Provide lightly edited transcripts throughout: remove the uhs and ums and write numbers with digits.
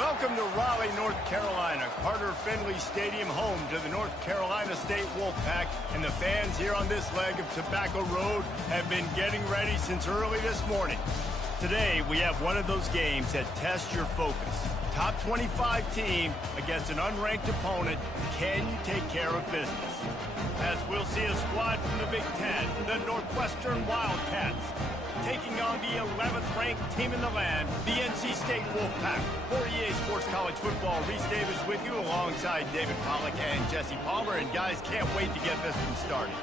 Welcome to Raleigh, North Carolina, Carter Finley Stadium, home to the North Carolina State Wolfpack, and the fans here on this leg of Tobacco Road have been getting ready since early this morning. Today, we have one of those games that tests your focus. Top 25 team against an unranked opponent. Can you take care of business? As we'll see a squad from the Big Ten, the Northwestern Wildcats, taking on the 11th ranked team in the land, the NC State Wolfpack. For EA Sports College Football, Reese Davis with you alongside David Pollack and Jesse Palmer. And guys, can't wait to get this one started.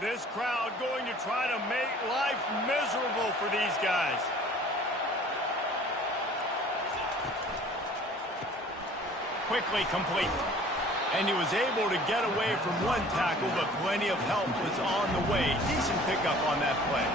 This crowd going to try to make life miserable for these guys. Quickly complete. And he was able to get away from one tackle, but plenty of help was on the way. Decent pickup on that play.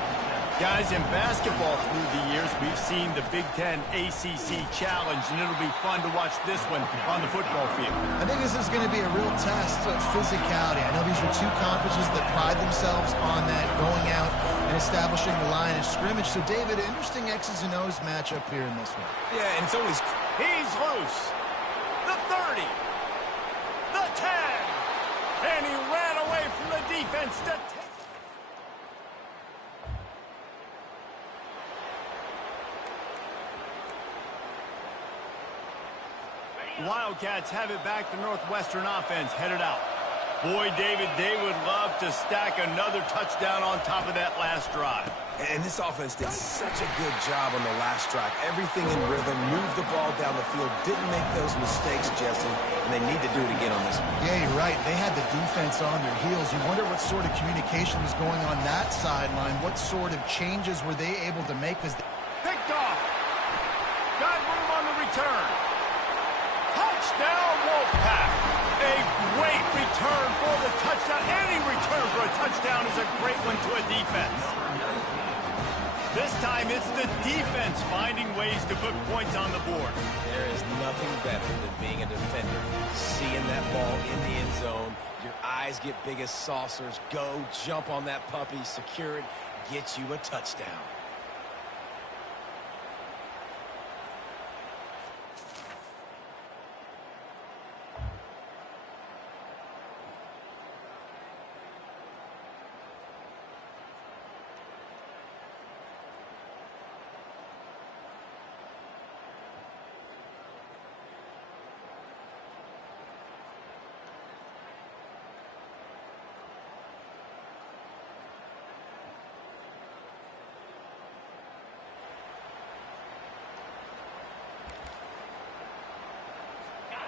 Guys, in basketball through the years, we've seen the Big Ten ACC Challenge, and it'll be fun to watch this one on the football field. I think this is going to be a real test of physicality. I know these are two conferences that pride themselves on that, going out and establishing the line of scrimmage. So, David, interesting X's and O's matchup here in this one. Yeah, and it's always... He's loose. The 30. The 10. And he ran away from the defense to... Wildcats have it back. The Northwestern offense headed out. Boy, David, they would love to stack another touchdown on top of that last drive. And this offense did such a good job on the last drive. Everything in rhythm, moved the ball down the field, didn't make those mistakes, Jesse, and they need to do it again on this one. Yeah, you're right. They had the defense on their heels. You wonder what sort of communication was going on that sideline. What sort of changes were they able to make? Picked off. Got room on the return. Touchdown, Wolfpack. A great return for the touchdown. Any return for a touchdown is a great one to a defense. This time, it's the defense finding ways to put points on the board. There is nothing better than being a defender. Seeing that ball in the end zone, your eyes get big as saucers. Go, jump on that puppy, secure it, get you a touchdown.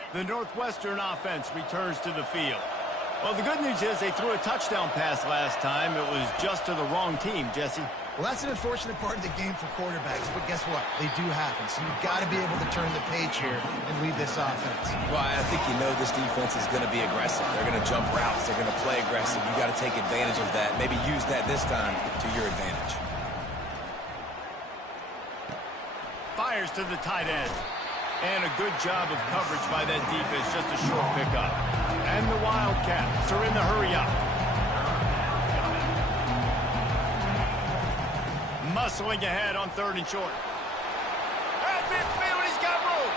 The Northwestern offense returns to the field. Well, the good news is they threw a touchdown pass last time. It was just to the wrong team, Jesse. Well, that's an unfortunate part of the game for quarterbacks, but guess what? They do happen, so you've got to be able to turn the page here and lead this offense. Well, I think you know this defense is going to be aggressive. They're going to jump routes. They're going to play aggressive. You got to take advantage of that. Maybe use that this time to your advantage. Fires to the tight end. And a good job of coverage by that defense, just a short pickup. And the Wildcats are in the hurry up. Muscling ahead on 3rd and short. At midfield, he's got room.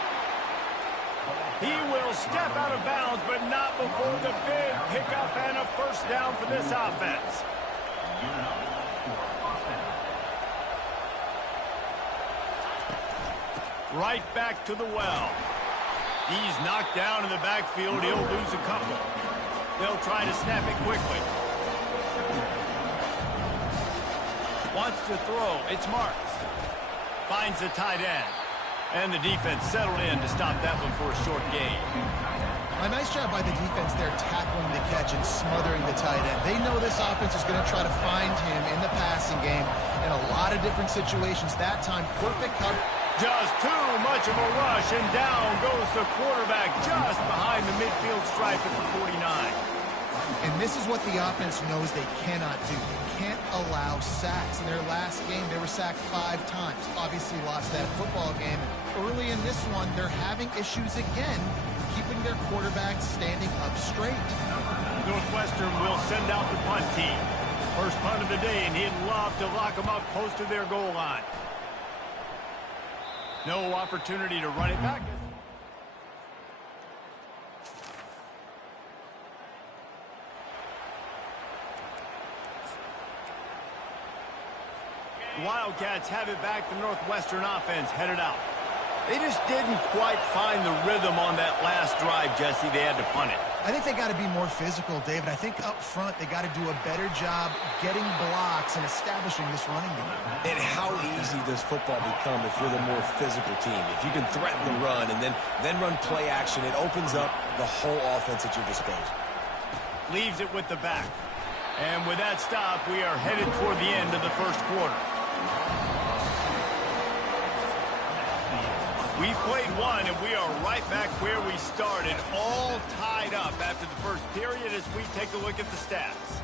He will step out of bounds, but not before the big pickup and a first down for this offense. Right back to the well. He's knocked down in the backfield. He'll lose a couple. They'll try to snap it quickly. Wants to throw. It's Marks. Finds the tight end. And the defense settled in to stop that one for a short gain. A nice job by the defense there tackling the catch and smothering the tight end. They know this offense is going to try to find him in the passing game in a lot of different situations. That time, perfect cover. Just too much of a rush, and down goes the quarterback just behind the midfield stripe at the 49. And this is what the offense knows they cannot do. They can't allow sacks. In their last game, they were sacked 5 times. Obviously lost that football game. Early in this one, they're having issues again, keeping their quarterback standing up straight. Northwestern will send out the punt team. First punt of the day, and he'd love to lock them up close to their goal line. No opportunity to run it back. Wildcats have it back. The Northwestern offense headed out. They just didn't quite find the rhythm on that last drive, Jesse. They had to punt it. I think they got to be more physical, David. I think up front they got to do a better job getting blocks and establishing this running game. And how easy does football become if you're the more physical team? If you can threaten the run and then run play action, it opens up the whole offense at your disposal. Leaves it with the back. And with that stop, we are headed toward the end of the first quarter. We've played one, and we are right back where we started, all tied up after the first period as we take a look at the stats.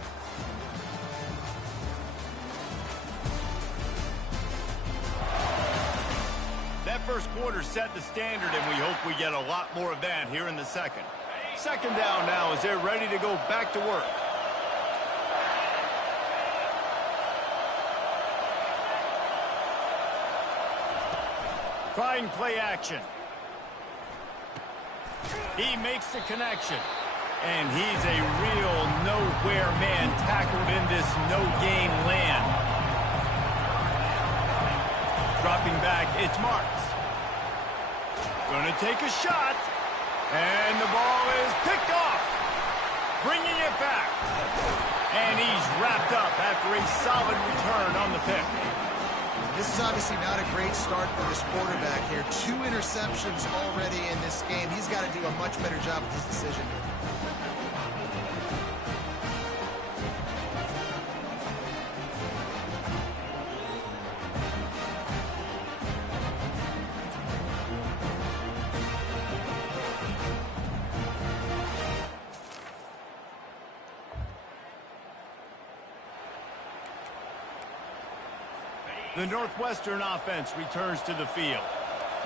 That first quarter set the standard, and we hope we get a lot more of that here in the second. Second down now as they're ready to go back to work. Trying play action. He makes the connection. And he's a real nowhere man tackled in this no-gain land. Dropping back, it's Marks. Gonna take a shot. And the ball is picked off. Bringing it back. And he's wrapped up after a solid return on the pick. This is obviously not a great start for this quarterback here. 2 interceptions already in this game. He's got to do a much better job with his decision. The Northwestern offense returns to the field.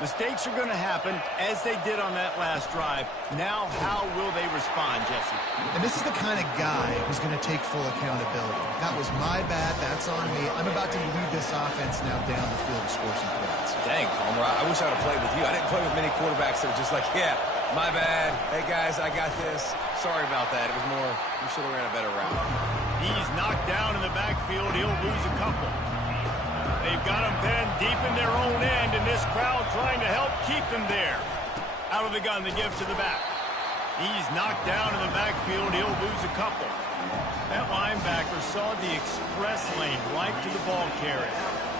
Mistakes are going to happen, as they did on that last drive. Now, how will they respond, Jesse? And this is the kind of guy who's going to take full accountability. That was my bad. That's on me. I'm about to lead this offense now down the field to score some points. Dang, Palmer, I wish I would have played with you. I didn't play with many quarterbacks that were just like, yeah, my bad. Hey, guys, I got this. Sorry about that. It was more, you should have ran a better route. He's knocked down in the backfield. He'll lose a couple. They've got him pinned deep in their own end, and this crowd trying to help keep them there. Out of the gun, the give to the back. He's knocked down in the backfield. He'll lose a couple. That linebacker saw the express lane right to the ball carrier.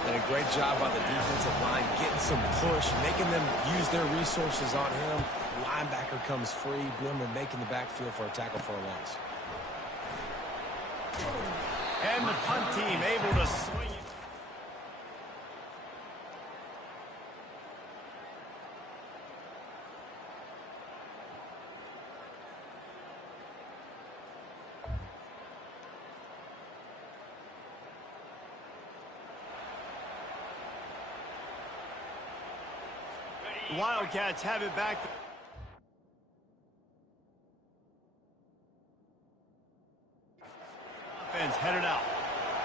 And a great job on the defensive line, getting some push, making them use their resources on him. Linebacker comes free. Blimmer making the backfield for a tackle for a loss. And the punt team able to swing it. The Wildcats have it back. Offense headed out.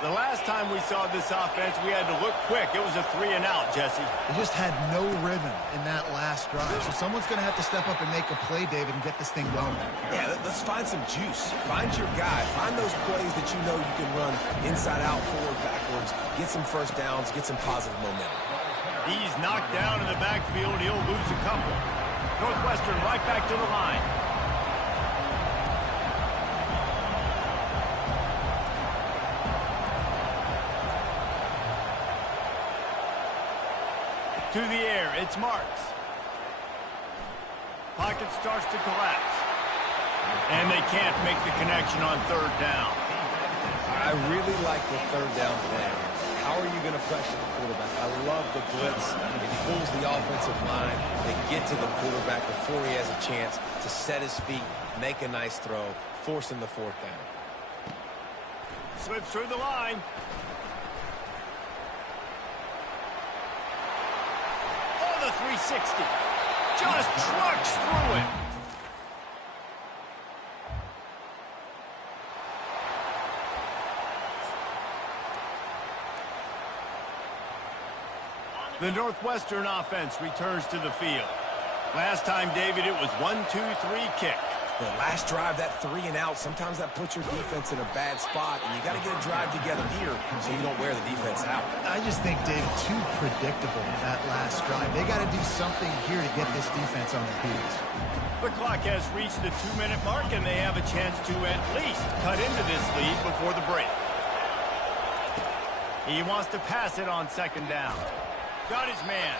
The last time we saw this offense, we had to look quick. It was a 3-and-out, Jesse. They just had no rhythm in that last drive. So someone's going to have to step up and make a play, David, and get this thing going. Yeah, let's find some juice. Find your guy. Find those plays that you know you can run inside out, forward, backwards. Get some first downs. Get some positive momentum. He's knocked down in the backfield. He'll lose a couple. Northwestern right back to the line. To the air, it's Marks. Pocket starts to collapse. And they can't make the connection on third down. I really like the third down play. How are you going to pressure the quarterback? I love the blitz. It fools the offensive line. They get to the quarterback before he has a chance to set his feet, make a nice throw, forcing the fourth down. Slips through the line. Oh, the 360. Just trucks through it. The Northwestern offense returns to the field. Last time, David, it was 1-2-3 kick. The last drive, that 3 and out, sometimes that puts your defense in a bad spot, and you got to get a drive together here so you don't wear the defense out. I just think, David, too predictable that last drive. They got to do something here to get this defense on their heels. The clock has reached the 2-minute mark, and they have a chance to at least cut into this lead before the break. He wants to pass it on second down. Got his man.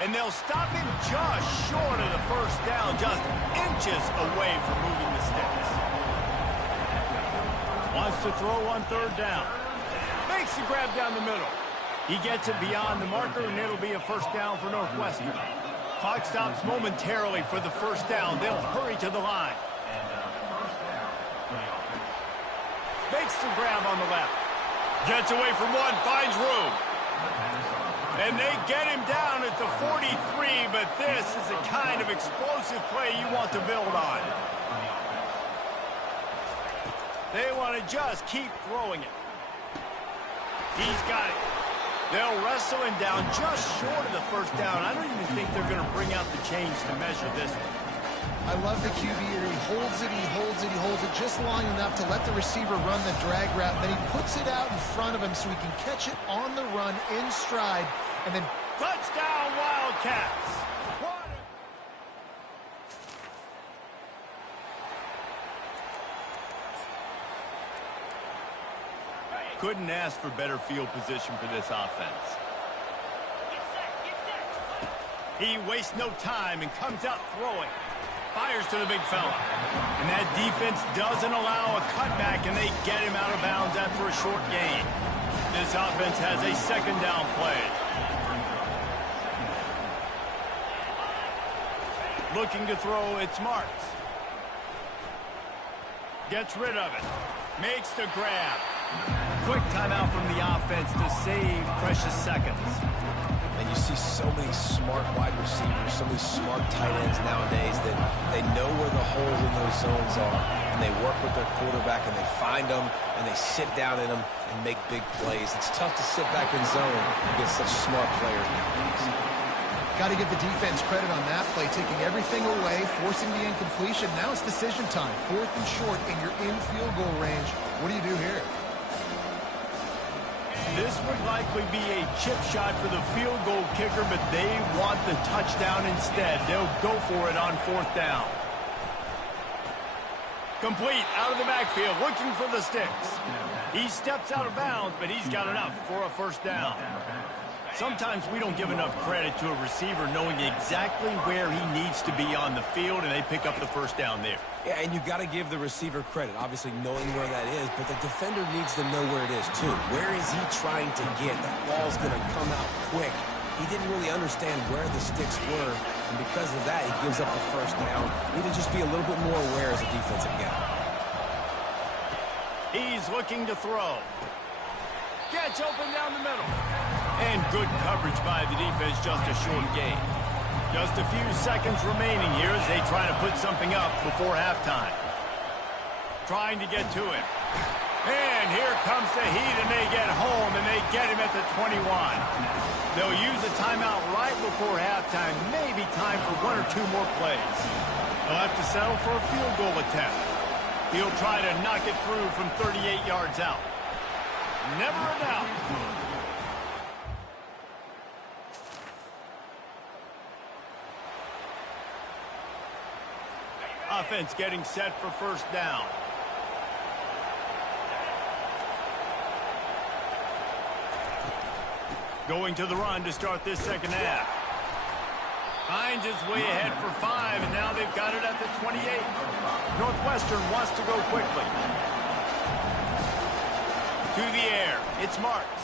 And they'll stop him just short of the first down, just inches away from moving the sticks. Wants to throw on third down. Makes the grab down the middle. He gets it beyond the marker, and it'll be a first down for Northwestern. Clock stops momentarily for the first down. They'll hurry to the line. Makes the grab on the left. Gets away from one, finds room. And they get him down at the 43, but this is the kind of explosive play you want to build on. They want to just keep throwing it. He's got it. They'll wrestle him down just short of the first down. I don't even think they're going to bring out the chains to measure this one. I love the QB here. He holds it, he holds it, he holds it just long enough to let the receiver run the drag route. Then he puts it out in front of him so he can catch it on the run in stride. And then touchdown, Wildcats. Couldn't ask for better field position for this offense. He wastes no time and comes out throwing. Fires to the big fella. And that defense doesn't allow a cutback, and they get him out of bounds after a short gain. This offense has a second down play. Looking to throw, it's Marks. Gets rid of it. Makes the grab. Quick timeout from the offense to save precious seconds. And you see so many smart wide receivers, so many smart tight ends nowadays that they know where the holes in those zones are, and they work with their quarterback, and they find them, and they sit down in them and make big plays. It's tough to sit back in zone against such smart players nowadays. got to give the defense credit on that play, taking everything away, forcing the incompletion. Now it's decision time. 4th and short, and you're in field goal range. What do you do here? This would likely be a chip shot for the field goal kicker, but they want the touchdown instead. They'll go for it on 4th down. Complete out of the backfield, looking for the sticks. He steps out of bounds, but he's got enough for a 1st down. Sometimes we don't give enough credit to a receiver knowing exactly where he needs to be on the field, and they pick up the 1st down there. Yeah, and you got to give the receiver credit, obviously knowing where that is, but the defender needs to know where it is too. Where is he trying to get? That ball's going to come out quick. He didn't really understand where the sticks were, and because of that, he gives up the 1st down. We need to just be a little bit more aware as a defensive guy. He's looking to throw. Gets open down the middle. And good coverage by the defense, just a short gain. Just a few seconds remaining here as they try to put something up before halftime. Trying to get to him. And here comes the heat, and they get home, and they get him at the 21. They'll use a timeout right before halftime. Maybe time for 1 or 2 more plays. They'll have to settle for a field goal attempt. He'll try to knock it through from 38 yards out. Never a doubt. Offense getting set for 1st down. Going to the run to start this 2nd half. Finds his way ahead for 5, and now they've got it at the 28. Northwestern wants to go quickly. To the air, it's Marks.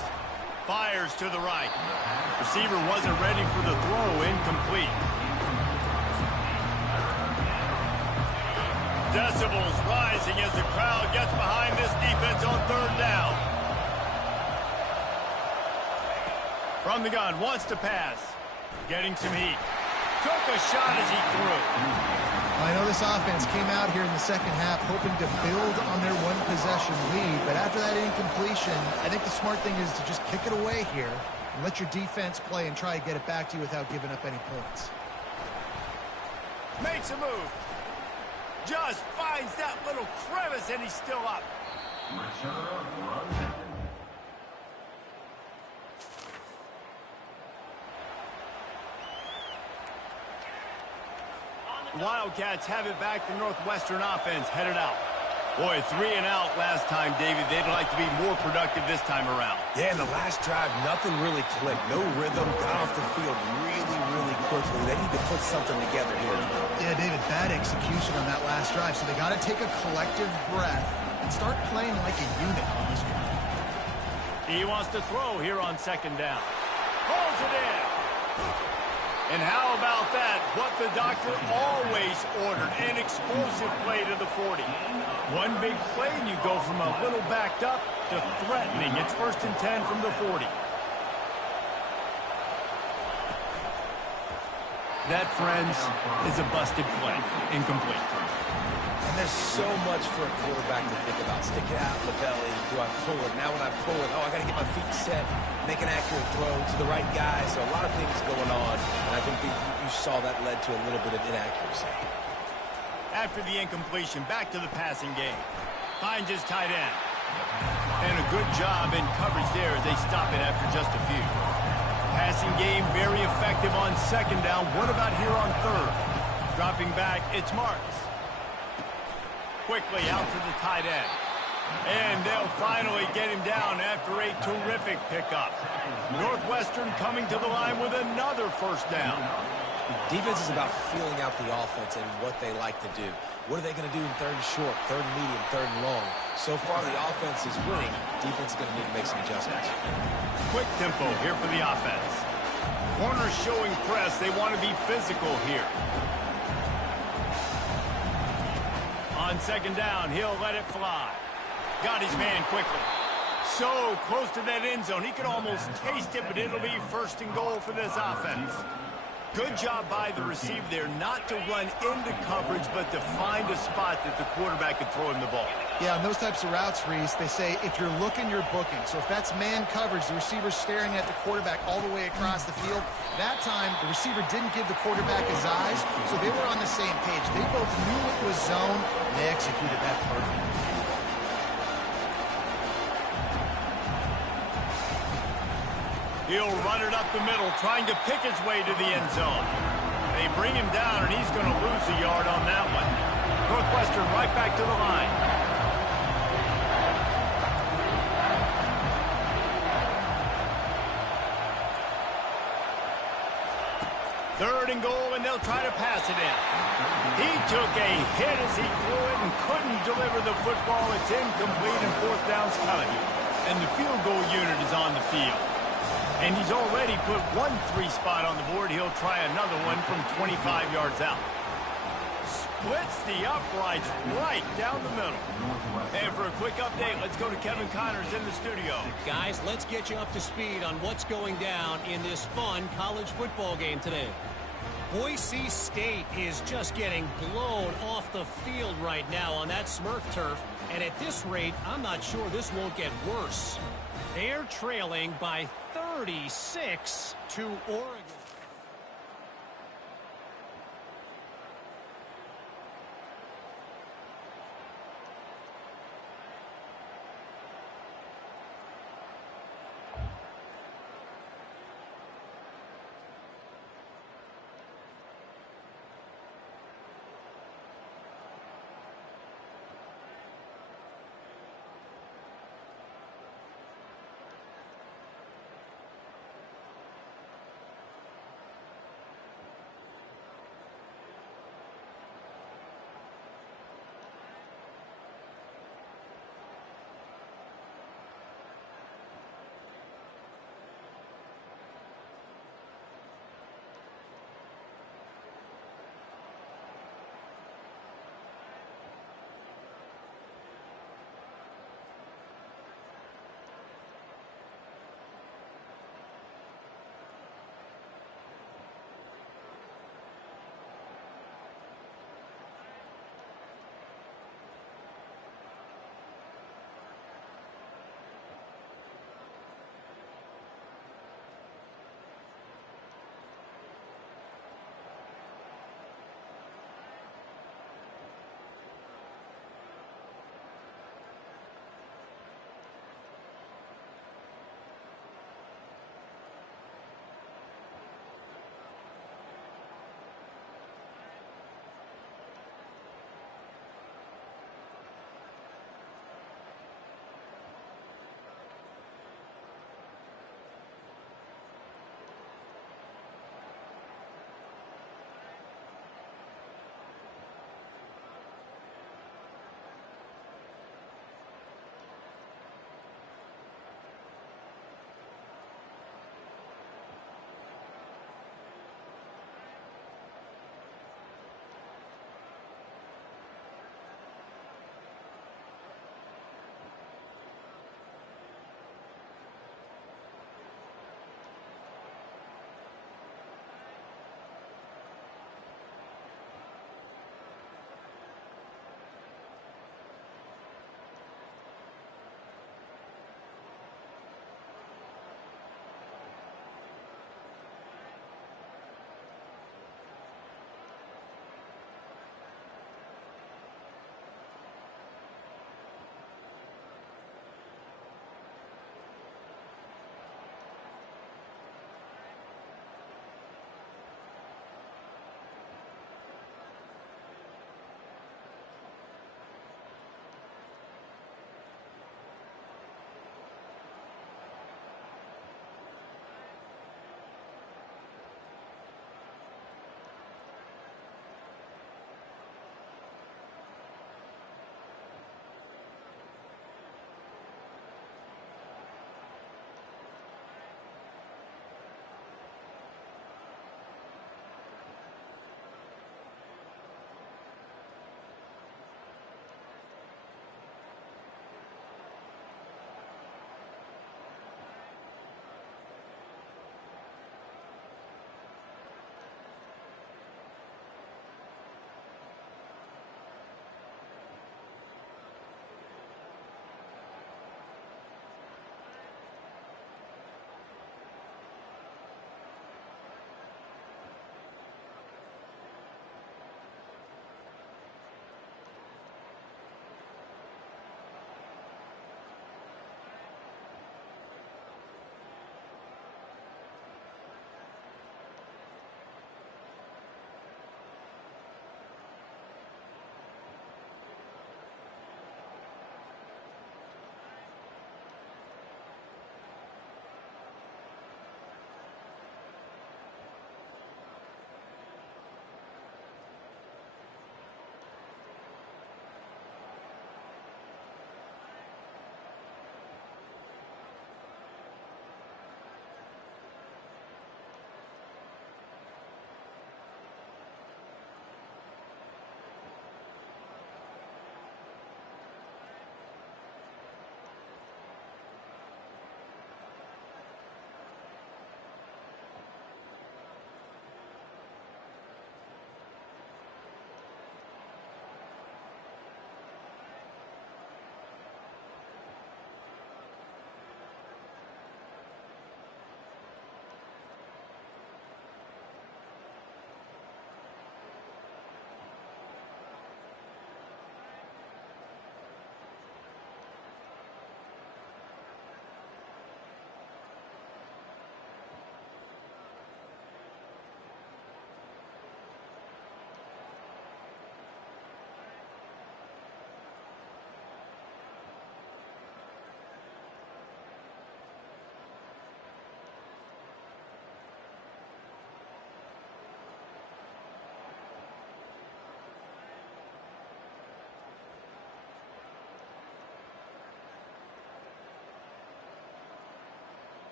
Fires to the right. Receiver wasn't ready for the throw. Incomplete. Decibels rising as the crowd gets behind this defense on third down. From the gun, wants to pass. Getting some heat. Took a shot as he threw. I know this offense came out here in the second half hoping to build on their one-possession lead, but after that incompletion, I think the smart thing is to just kick it away here and let your defense play and try to get it back to you without giving up any points. Makes a move. Just finds that little crevice, and he's still up. Wildcats have it back. The Northwestern offense headed out. Boy, 3 and out last time, David. They'd like to be more productive this time around. Yeah, in the last drive, nothing really clicked. No rhythm, got off the field really quickly. They need to put something together here. Yeah, David, bad execution on that last drive, so they got to take a collective breath and start playing like a unit on this one. He wants to throw here on second down. Pulls it in. And how about that? What the doctor always ordered, an explosive play to the 40. One big play and you go from a little backed up to threatening. It's 1st and 10 from the 40. That, friends, is a busted play. Incomplete. And there's so much for a quarterback to think about. Stick it out in the belly. Do I pull it? Now when I pull it, oh, I got to get my feet set. Make an accurate throw to the right guy. So a lot of things going on. And I think you saw that led to a little bit of inaccuracy. After the incompletion, back to the passing game. Finds his tight end. And a good job in coverage there as they stop it after just a few. Passing game very effective on second down. What about here on third? Dropping back, it's Marks. Quickly out to the tight end. And they'll finally get him down after a terrific pickup. Northwestern coming to the line with another first down. Defense is about feeling out the offense and what they like to do. What are they going to do in third and short, third and medium, third and long? So far, the offense is winning. Defense is going to need to make some adjustments. Quick tempo here for the offense. Corners showing press. They want to be physical here. On second down, he'll let it fly. Got his man quickly. So close to that end zone. He could almost taste it, but it'll be 1st and goal for this offense. Good job by the receiver there not to run into coverage, but to find a spot that the quarterback could throw him the ball. Yeah, on those types of routes, Reese, they say if you're looking, you're booking. So if that's man coverage, the receiver's staring at the quarterback all the way across the field. That time, the receiver didn't give the quarterback his eyes, so they were on the same page. They both knew it was zone, and they executed that perfectly. He'll run it up the middle, trying to pick his way to the end zone. They bring him down, and he's going to lose a yard on that one. Northwestern right back to the line. Third and goal, and they'll try to pass it in. He took a hit as he threw it and couldn't deliver the football. It's incomplete, and 4th down's coming. And the field goal unit is on the field. And he's already put 1 3 spot on the board. He'll try another one from 25 yards out. Splits the uprights right down the middle. And for a quick update, let's go to Kevin Connors in the studio. Guys, let's get you up to speed on what's going down in this fun college football game today. Boise State is just getting blown off the field right now on that Smurf turf. And at this rate, I'm not sure this won't get worse. They're trailing by 36 to Oregon.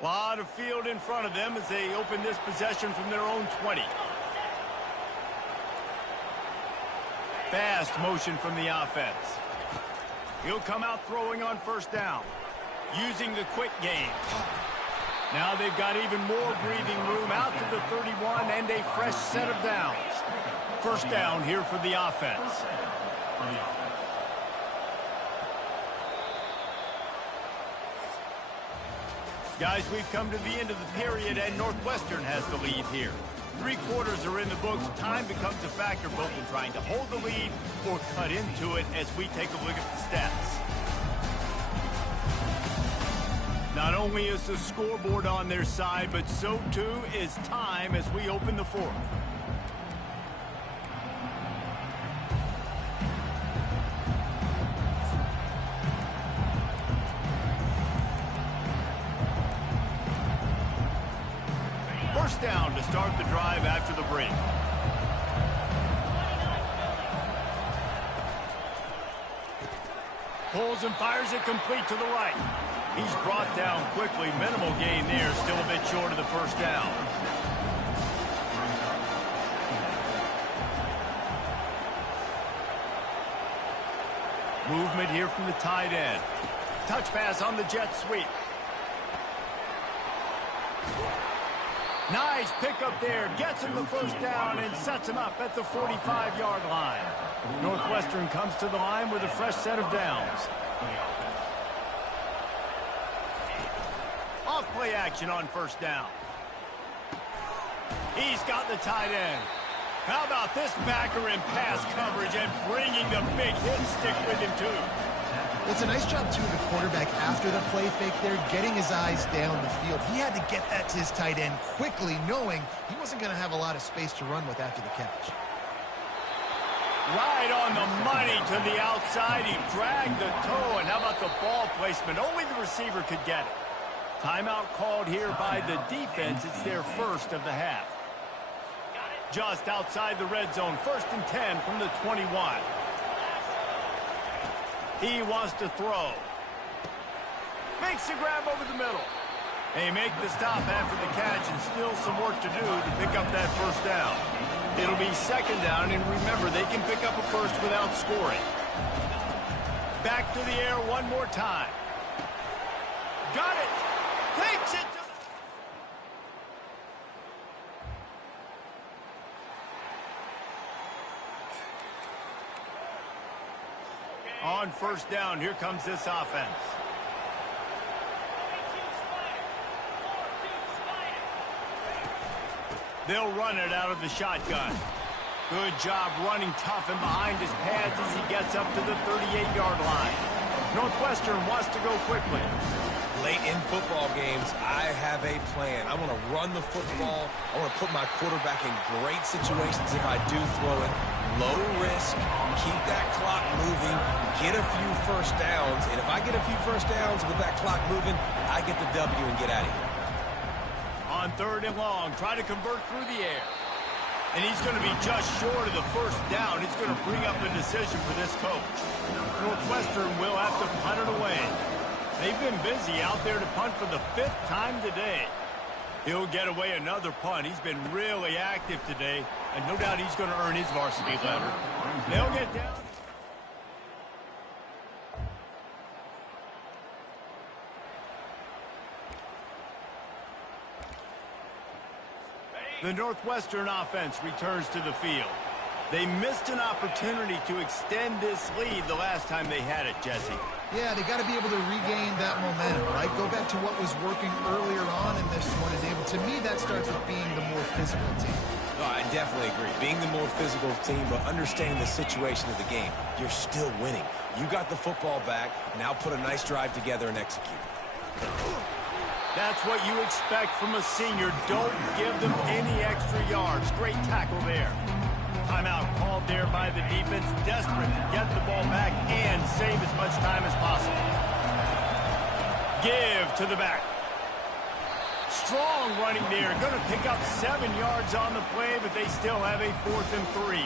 A lot of field in front of them as they open this possession from their own 20. Fast motion from the offense. He'll come out throwing on first down, using the quick game. Now they've got even more breathing room out to the 31 and a fresh set of downs. First down here for the offense. Guys, we've come to the end of the period, and Northwestern has the lead here. 3 quarters are in the books. Time becomes a factor both in trying to hold the lead or cut into it as we take a look at the stats. Not only is the scoreboard on their side, but so too is time as we open the fourth. First down to start the drive after the break. Pulls and fires it complete to the right. He's brought down quickly. Minimal gain there. Still a bit short of the first down. Movement here from the tight end. Touch pass on the jet sweep. Nice pickup there. Gets him the first down and sets him up at the 45-yard line. Northwestern comes to the line with a fresh set of downs. Off play action on first down. He's got the tight end. How about this backer in pass coverage and bringing the big hit stick with him too? It's a nice job, too, of the quarterback after the play fake there, getting his eyes down the field. He had to get that to his tight end quickly, knowing he wasn't going to have a lot of space to run with after the catch. Right on the money to the outside. He dragged the toe, and how about the ball placement? Only the receiver could get it. Timeout called here by the defense. It's their first of the half. Just outside the red zone, 1st and 10 from the 21. He wants to throw. Makes the grab over the middle. They make the stop after the catch, and still some work to do to pick up that first down. It'll be 2nd down, and remember, they can pick up a first without scoring. Back to the air one more time. Got it. Takes it. On first down, here comes this offense. They'll run it out of the shotgun. Good job running tough and behind his pads as he gets up to the 38-yard line. Northwestern wants to go quickly. Late in football games, I have a plan. I want to run the football. I want to put my quarterback in great situations if I do throw it. Low risk, keep that clock moving, get a few first downs. And if I get a few first downs with that clock moving, I get the W and get out of here. On 3rd and long, try to convert through the air. And he's going to be just short of the first down. It's going to bring up a decision for this coach. Northwestern will have to punt it away. They've been busy out there to punt for the 5th time today. He'll get away another punt. He's been really active today, and no doubt he's going to earn his varsity letter. They'll get down. The Northwestern offense returns to the field. They missed an opportunity to extend this lead the last time they had it, Jesse. Yeah, they got to be able to regain that momentum, right? Go back to what was working earlier on in this one. And to me, that starts with being the more physical team. Oh, I definitely agree. Being the more physical team, but understanding the situation of the game. You're still winning. You got the football back. Now put a nice drive together and execute. That's what you expect from a senior. Don't give them any extra yards. Great tackle there. Timeout called there by the defense, desperate to get the ball back and save as much time as possible. Give to the back. Strong running there. Going to pick up 7 yards on the play, but they still have a 4th and 3.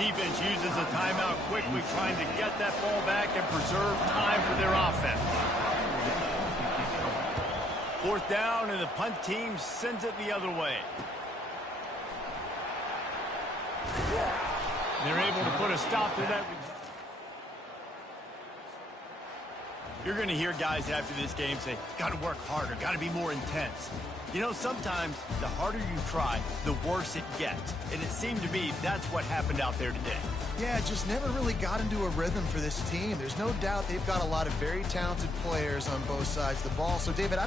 Defense uses a timeout quickly, trying to get that ball back and preserve time for their offense. 4th down, and the punt team sends it the other way. They're able to put a stop to that. You're going to hear guys after this game say, got to work harder, got to be more intense. You know, sometimes the harder you try, the worse it gets. And it seemed to me that's what happened out there today. Yeah, just never really got into a rhythm for this team. There's no doubt they've got a lot of very talented players on both sides of the ball. So, David, I don't